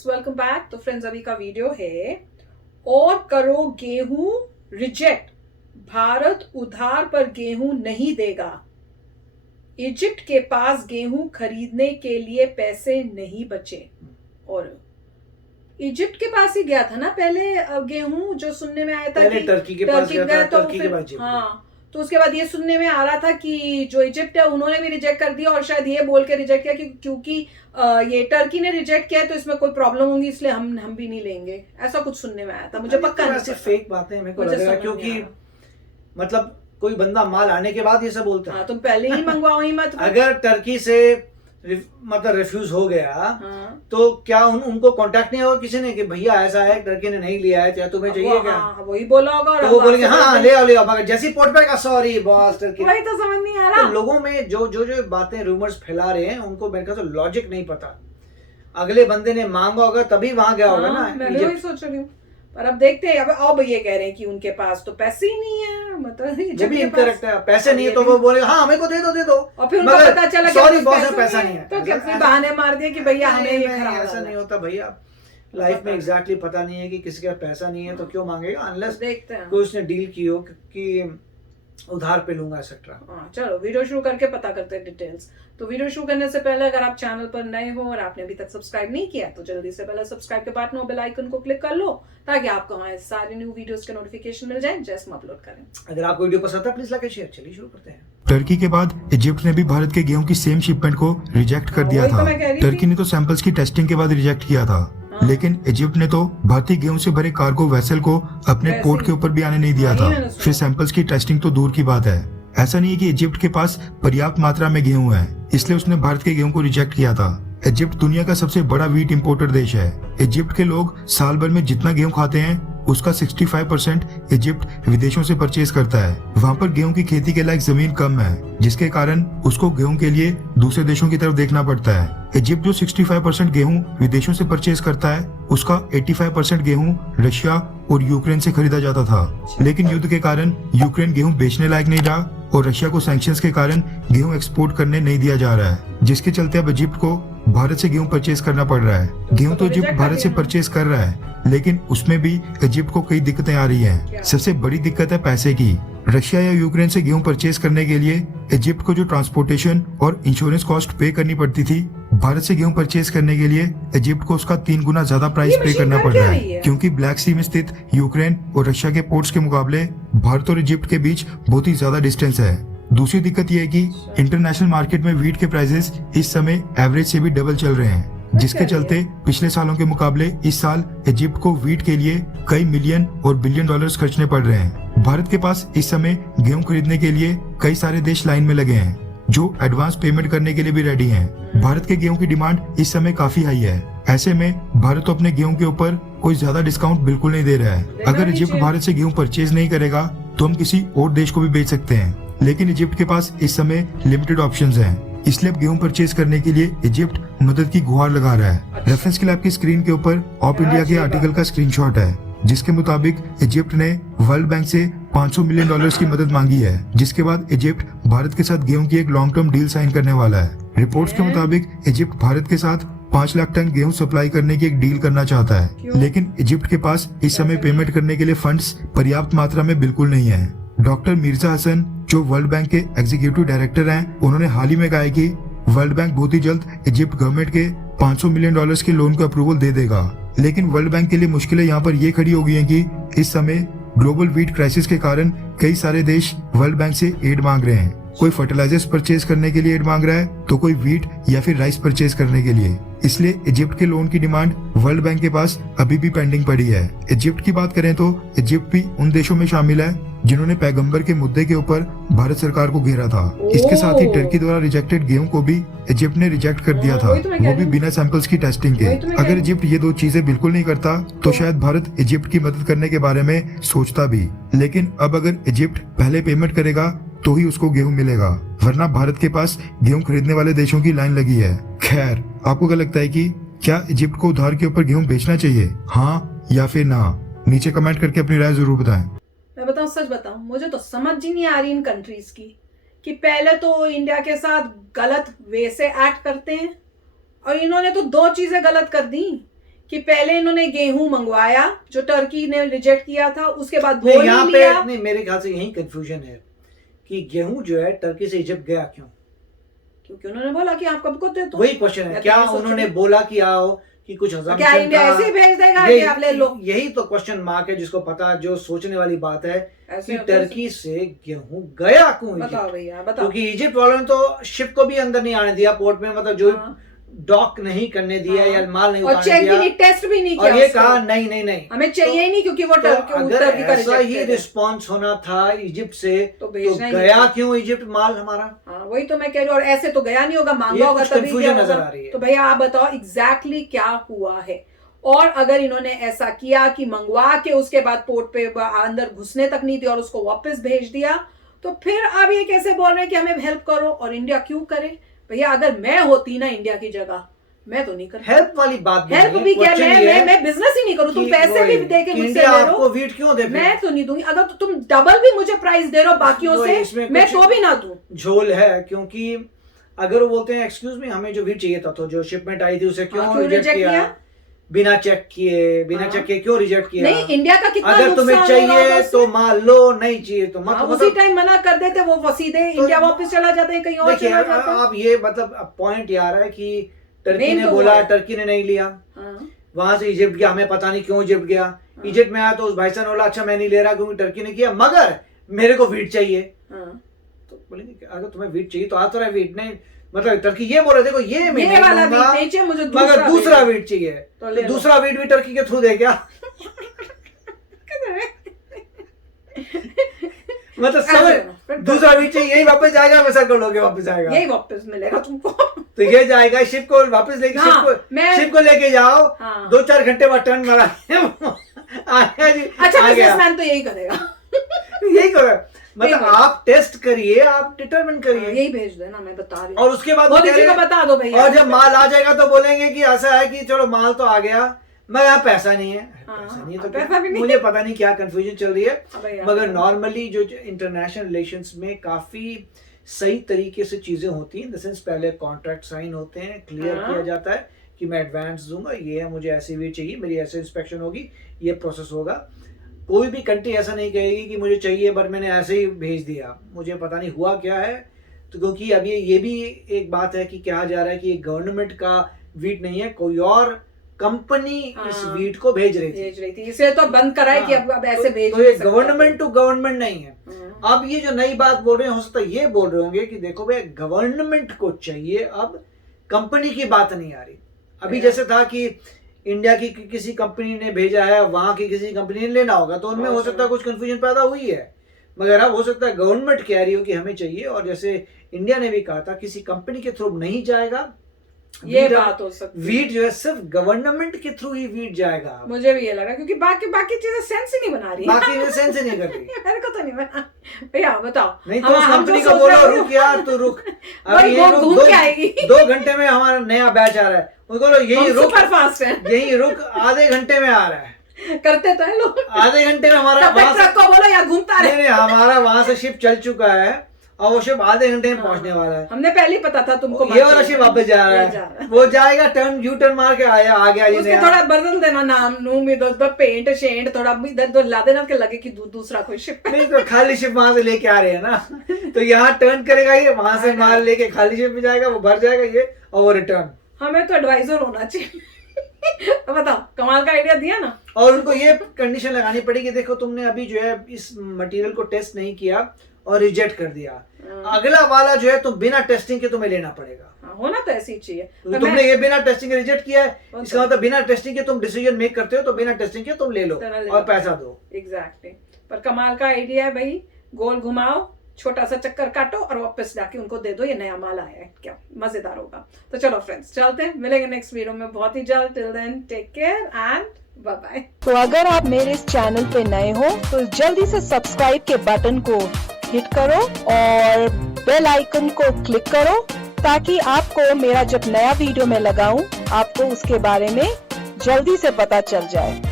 Friends, welcome back. तो friends, अभी का वीडियो है और करो गेहूं रिजेक्ट, भारत उधार पर गेहूं नहीं देगा। इजिप्ट के पास गेहूं खरीदने के लिए पैसे नहीं बचे। और इजिप्ट के पास ही गया था ना पहले गेहूं, जो सुनने में आया था पहले कि टर्की के पास गया था, तो टर्की के बाद इजिप्ट। हाँ, तो उसके बाद ये सुनने में आ रहा था कि जो इजिप्ट है उन्होंने भी रिजेक्ट कर दिया, और शायद ये बोल के रिजेक्ट किया कि क्योंकि ये टर्की ने रिजेक्ट किया तो इसमें कोई प्रॉब्लम होगी, इसलिए हम भी नहीं लेंगे। ऐसा कुछ सुनने में आया था, मुझे पक्का नहीं ऐसे पता। फेक बातें मेरे को लग रहा है, क्योंकि मतलब कोई बंदा माल आने के बाद ये सब बोलता है। तुम पहले ही मंगवाओ ही मत। अगर टर्की से मतलब रिफ्यूज हो गया तो क्या उनको कांटेक्ट नहीं होगा किसी ने कि भैया ऐसा है, टर्की ने नहीं लिया है, क्या तुम्हें चाहिए क्या? वही बोला होगा और तो वो बोलेंगे हाँ ले आओ मगर जैसी पोर्ट पे का सॉरी बॉस टर्की। वही तो समझ नहीं आ रहा। तो लोगों में जो बातें रूमर्स फैला रहे हैं उनको मेरे ख्याल से लॉजिक नहीं पता। अगले बंदे ने मांगा होगा तभी वहां गया होगा ना। मैं भी वही सोच रही हूँ, पर अब देखते हैं। अब ये कह रहे हैं कि उनके पास तो पैसे ही नहीं है, मतलब जो भी इनकरेक्ट है, पैसे नहीं है तो वो बोलेगा हाँ हमें को दे दो। और फिर उनको पता चला सॉरी बॉस में पैसा नहीं है, तो क्या फिर बहाने मार दिए कि भैया हमें ये खराब। ऐसा नहीं होता भैया, लाइफ में एग्जैक्टली पता नहीं है कि किसी का पैसा नहीं है तो क्यों मांगेगा, अनलेस देखते हैं कोई उसने डील की हो कि उधार पे लूंगा एक्सेट्रा। चलो वीडियो शुरू करके पता करते हैं डिटेल्स। तो वीडियो शुरू करने से पहले अगर आप चैनल पर नए हो और आपने अभी तक सब्सक्राइब नहीं किया तो जल्दी से पहले सब्सक्राइब के बटन और बेल आइकन को क्लिक कर लो, ताकि आपको हमारे सारे न्यू वीडियोस के नोटिफिकेशन मिल जाए जैसे हम अपलोड करें। अगर आपको वीडियो पसंद है प्लीज लाइक एंड शेयर। चलिए शुरू करते हैं। टर्की के बाद इजिप्ट ने भी भारत के गेहूं की सेम शिपमेंट को रिजेक्ट कर दिया था। टर्की ने तो सैंपल्स की टेस्टिंग के बाद रिजेक्ट किया था, लेकिन इजिप्ट ने तो भारतीय गेहूं से भरे कार्गो वेसल को अपने पोर्ट के ऊपर भी आने नहीं दिया था। फिर सैंपल्स की टेस्टिंग तो दूर की बात है। ऐसा नहीं है कि इजिप्ट के पास पर्याप्त मात्रा में गेहूं है, इसलिए उसने भारत के गेहूं को रिजेक्ट किया था। इजिप्ट दुनिया का सबसे बड़ा व्हीट इंपोर्टर देश है। इजिप्ट के लोग साल भर में जितना गेहूं खाते हैं उसका 65% इजिप्ट विदेशों से परचेज करता है। वहाँ पर गेहूं की खेती के लायक जमीन कम है, जिसके कारण उसको गेहूं के लिए दूसरे देशों की तरफ देखना पड़ता है। इजिप्ट जो 65% गेहूं विदेशों से परचेज करता है, उसका 85% गेहूं रशिया और यूक्रेन से खरीदा जाता था। लेकिन युद्ध के कारण यूक्रेन गेहूं बेचने लायक नहीं रहा और रशिया को सैंक्शंस के कारण गेहूं एक्सपोर्ट करने नहीं दिया जा रहा है, जिसके चलते अब इजिप्ट को भारत से गेहूं परचेज करना पड़ रहा है। गेहूं तो इजिप्ट भारत से परचेज कर रहा है, लेकिन उसमें भी इजिप्ट को कई दिक्कतें आ रही हैं। सबसे बड़ी दिक्कत है पैसे की। रशिया या यूक्रेन से गेहूं परचेज करने के लिए इजिप्ट को जो ट्रांसपोर्टेशन और इंश्योरेंस कॉस्ट पे करनी पड़ती थी, भारत से गेहूं परचेज करने के लिए इजिप्ट को उसका 3 गुना ज्यादा प्राइस पे करना पड़ रहा है, क्योंकि ब्लैक सी में स्थित यूक्रेन और रशिया के पोर्ट्स के मुकाबले भारत और इजिप्ट के बीच बहुत ही ज्यादा डिस्टेंस है। दूसरी दिक्कत यह है कि इंटरनेशनल मार्केट में व्हीट के प्राइसेस इस समय एवरेज से भी डबल चल रहे हैं, जिसके चलते पिछले सालों के मुकाबले इस साल इजिप्ट को व्हीट के लिए कई मिलियन और बिलियन डॉलर्स खर्चने पड़ रहे हैं। भारत के पास इस समय गेहूं खरीदने के लिए कई सारे देश लाइन में लगे हैं, जो एडवांस पेमेंट करने के लिए भी रेडी हैं। भारत के गेहूं की डिमांड इस समय काफी हाई है। ऐसे में भारत तो अपने गेहूं के ऊपर कोई ज्यादा डिस्काउंट बिल्कुल नहीं दे रहा है। अगर इजिप्ट भारत से गेहूं परचेज नहीं करेगा तो हम किसी और देश को भी बेच सकते हैं, लेकिन इजिप्ट के पास इस समय लिमिटेड ऑप्शंस हैं, इसलिए अब गेहूं परचेज करने के लिए इजिप्ट मदद की गुहार लगा रहा है। रेफरेंस के लिए आपकी स्क्रीन के ऊपर ऑप इंडिया के आर्टिकल का स्क्रीनशॉट है, जिसके मुताबिक इजिप्ट ने वर्ल्ड बैंक से 500 मिलियन डॉलर्स की मदद मांगी है, जिसके बाद इजिप्ट भारत के साथ गेहूं की एक लॉन्ग टर्म डील साइन करने वाला है। रिपोर्ट्स के मुताबिक इजिप्ट भारत के साथ 5 लाख टन गेहूं सप्लाई करने की एक डील करना चाहता है, लेकिन इजिप्ट के पास इस समय पेमेंट करने के लिए फंड्स पर्याप्त मात्रा में बिल्कुल नहीं है। डॉक्टर मिर्जा हसन, जो वर्ल्ड बैंक के एग्जीक्यूटिव डायरेक्टर हैं, उन्होंने हाल ही में कहा है कि वर्ल्ड बैंक बहुत ही जल्द इजिप्ट गवर्नमेंट के 500 मिलियन डॉलर्स के लोन को अप्रूवल दे देगा। लेकिन वर्ल्ड बैंक के लिए मुश्किलें यहाँ पर ये खड़ी हो गई हैं कि इस समय ग्लोबल व्हीट क्राइसिस के कारण कई सारे देश वर्ल्ड बैंक से एड मांग रहे हैं। कोई फर्टिलाइजर्स परचेज करने के लिए एड मांग रहा है तो कोई व्हीट या फिर राइस परचेज करने के लिए। इसलिए इजिप्ट के लोन की डिमांड वर्ल्ड बैंक के पास अभी भी पेंडिंग पड़ी है। इजिप्ट की बात करें तो इजिप्ट भी उन देशों में शामिल है जिन्होंने पैगंबर के मुद्दे के ऊपर भारत सरकार को घेरा था। इसके साथ ही टर्की द्वारा रिजेक्टेड गेहूं को भी इजिप्ट ने रिजेक्ट कर दिया था, वो भी बिना सैंपल्स की टेस्टिंग के। अगर इजिप्ट ये 2 चीजें बिल्कुल नहीं करता तो शायद भारत इजिप्ट की मदद करने के बारे में सोचता भी, लेकिन अब अगर इजिप्ट पहले पेमेंट करेगा तो ही उसको गेहूं मिलेगा, वरना भारत के पास गेहूं खरीदने वाले देशों की लाइन लगी है। खैर, आपको क्या लगता है कि क्या इजिप्ट को उधार के ऊपर गेहूं बेचना चाहिए, हाँ या फिर ना? नीचे कमेंट करके अपनी राय जरूर बताएं। मैं बताऊं, सच बताऊं, मुझे तो समझ ही नहीं आ रही इन कंट्रीज की कि पहले तो इंडिया के साथ गलत वे से एक्ट करते हैं, और इन्होंने तो 2 चीजें गलत कर दी कि पहले इन्होंने गेहूं मंगवाया जो टर्की ने रिजेक्ट किया था, उसके बाद नहीं, बोल यहाँ ही पे लिया। नहीं, मेरे ख्याल से यही कंफ्यूजन है कि गेहूं जो है टर्की से इजिप्ट गया क्यों? क्योंकि उन्होंने बोला कि आप कब को दे दो। वही क्वेश्चन है, क्या उन्होंने बोला कि आओ कि कुछ क्या इंडिया ऐसे ही भेज देगा कि आप ले लो? यही तो क्वेश्चन मार्क है जिसको पता, जो सोचने वाली बात है कि टर्की से गेहूं गया क्यों? बताओ भैया बताओ। क्योंकि इजिप्ट वालों ने तो शिप को भी अंदर नहीं आने दिया पोर्ट में, मतलब जो डॉक नहीं करने दिया या माल नहीं उतारने दिया, और चेक भी नहीं, टेस्ट भी नहीं किया। और ये कहा नहीं हमें चाहिए ही नहीं, क्योंकि वो टर्की का ऐसा ही रिस्पांस होना था इजिप्ट से तो गया क्यों इजिप्ट माल हमारा? हाँ वही तो मैं कह रही हूँ, और ऐसे तो गया नहीं होगा, मांगा होगा तभी नजर आ रही है। तो भैया आप बताओ एग्जैक्टली क्या हुआ है। और अगर इन्होंने ऐसा किया कि मंगवा के उसके बाद पोर्ट पे अंदर घुसने तक नहीं दिया और उसको वापस भेज दिया, तो फिर आप ये कैसे बोल रहे हैं कि हमें हेल्प करो? और इंडिया क्यों करे भैया? अगर मैं होती ना इंडिया की जगह, मैं तो नहीं करती। हेल्प वाली बात नहीं, हेल्प भी क्या, मैं बिजनेस ही नहीं करूं। तुम पैसे भी दे के मुझसे ले लो, वीट क्यों दे? मैं तो नहीं दूंगी। अगर तुम डबल भी मुझे प्राइस दे रहे हो बाकियों से, मैं तो भी ना दूं। झोल है, क्योंकि अगर वो बोलते हैं एक्सक्यूज मी हमें जो वीट चाहिए था, तो जो शिपमेंट आई थी उसे क्यों रिजेक्ट किया? बिना चेक किए क्यों रिजेक्ट किया? नहीं, इंडिया का कितना अगर तुम्हें चाहिए तो मान लो, नहीं चाहिए तो मत। उसी टाइम मना कर देते, वो सीधे इंडिया वापस चला जाते हैं, कहीं और चला जाता है। आप ये मतलब पॉइंट ये आ रहा है कि टर्की ने बोला, टर्की ने नहीं लिया, वहां से इजिप्ट गया, हमें पता नहीं क्यों इजिप्ट गया। इजिप्ट में आया तो उस भाई साहब ने बोला अच्छा मैं नहीं ले रहा क्योंकि टर्की ने किया, मगर मेरे को वीट चाहिए। तो बोलेंगे अगर तुम्हें वीट चाहिए तो आ तो रहा वीट नहीं, मतलब टर्की ये बोल रहे देखो ये मैं नहीं वाला दूंगा, वीट चाहिए मुझे, मगर दूसरा वीट चाहिए, तो दूसरा वीट भी टर्की के थ्रू दे क्या? मतलब समझ, दूसरा वीट चाहिए, यही वापस जाएगा, मैं सर्कल लोगे वापस जाएगा, यही वापस मिलेगा तुमको। तो ये जाएगा शिप को वापस लेके, शिप को लेके जाओ, 2-4 घंटे बाद टर्न मारा अच्छा बिजनेसमैन तो यही करेगा। यही करेगा, मतलब आप टेस्ट करिए, आप डिटरमिन करिए, यही भेज देना, मैं बता रही हूँ। और उसके बाद बता दो भैया, और जब माल आ जाएगा तो बोलेंगे कि ऐसा है कि चलो माल तो आ गया, मगर यहाँ पैसा नहीं है। पैसा नहीं है तो पैसा भी नहीं। मुझे पता नहीं क्या कंफ्यूजन चल रही है, मगर नॉर्मली जो इंटरनेशनल रिलेशंस में काफी सही तरीके से चीजें होती हैं, इन द सेंस पहले कॉन्ट्रैक्ट साइन होते हैं, क्लियर किया जाता है कि मैं एडवांस दूंगा, ये है, मुझे ऐसी भी चाहिए, मेरी ऐसे इंस्पेक्शन होगी, ये प्रोसेस होगा। कोई भी कंट्री ऐसा नहीं कहेगी कि मुझे चाहिए बट मैंने ऐसे ही भेज दिया, मुझे पता नहीं हुआ क्या है। तो क्योंकि अब ये भी एक बात है कि कहा जा रहा है कि गवर्नमेंट का वीट नहीं है, कोई और कंपनी इस वीट को भेज रही थी, इसलिए तो बंद करा है कि अब ऐसे भेज तो ये गवर्नमेंट टू गवर्नमेंट नहीं है। अब ये जो नई बात बोल रहे हैं, हो सकता है ये बोल रहे होंगे कि देखो भाई गवर्नमेंट को चाहिए, अब कंपनी की बात नहीं आ रही। अभी जैसे था कि इंडिया की किसी कंपनी ने भेजा है, वहां की किसी कंपनी ने लेना होगा, तो उनमें हो सकता है कुछ कंफ्यूजन पैदा हुई है, मगर अब हो सकता है गवर्नमेंट कह रही हो कि हमें चाहिए, और जैसे इंडिया ने भी कहा था किसी कंपनी के थ्रू नहीं जाएगा, ये बात हो सकती है। वीट जो है सिर्फ गवर्नमेंट के थ्रू ही वीट जाएगा। मुझे भी ये लगा, क्योंकि बाकी चीजें सेंस ही नहीं बना रही, बाकी सेंस ही नहीं कर रही। मेरे को तो नहीं बना भैया, बताओ। नहीं तो कंपनी को बोलो रुक यार, तू रुक, अभी ये 2 घंटे में हमारा नया बैच आ रहा है, बोलो यही रुक, सुपर फास्ट है, यही रुक, आधे घंटे में आ रहा है, करते तो है लोग, आधे घंटे में हमारा ट्रक को बोलो या घूमता रहे, हमारा वहां से शिप चल चुका है और वो शिप आधे घंटे में पहुंचने वाला है। हमने पहले ही पता था तुमको, ये वाला शिप वापस जा रहा है, वो जाएगा टर्न यू टर्न मार के आ गया, उसके थोड़ा बदल देना नाम नूम, इधर पेंट शेंट थोड़ा इधर उधर ला देना कि लगे कि दूसरा कोई शिप नहीं, तो खाली शिप वहां से लेके आ रहे हैं ना, तो यहाँ टर्न करेगा ये, वहां से माल लेके खाली शिप में जाएगा, वो भर जाएगा ये, और वो रिटर्न। हमें तो एडवाइजर होना चाहिए। बताओ, कमाल का आइडिया दिया ना। और उनको ये कंडीशन लगानी पड़ेगी, देखो तुमने अभी जो है इस मटेरियल को टेस्ट नहीं किया और रिजेक्ट कर दिया, अगला वाला जो है तुम बिना टेस्टिंग के तुम्हें लेना पड़ेगा। होना तो ऐसी चाहिए, तो तुमने ये बिना टेस्टिंग के रिजेक्ट किया है, इसका मतलब बिना टेस्टिंग के तुम डिसीजन मेक करते हो, तो बिना टेस्टिंग के तुम ले लो और पैसा दो। एग्जैक्टली, पर कमाल का आइडिया है भाई, गोल घुमाओ, छोटा सा चक्कर काटो और वापस जाके उनको दे दो, ये नया माल आया है, क्या मजेदार होगा। तो चलो फ्रेंड्स, चलते हैं, मिलेंगे नेक्स्ट वीडियो में बहुत ही जल्द। Till then take care and bye bye. तो अगर आप मेरे इस चैनल पे नए हो तो जल्दी से सब्सक्राइब के बटन को हिट करो और बेल आइकन को क्लिक करो, ताकि आपको मेरा जब नया वीडियो मैं लगाऊं आपको उसके बारे में जल्दी से पता चल जाए।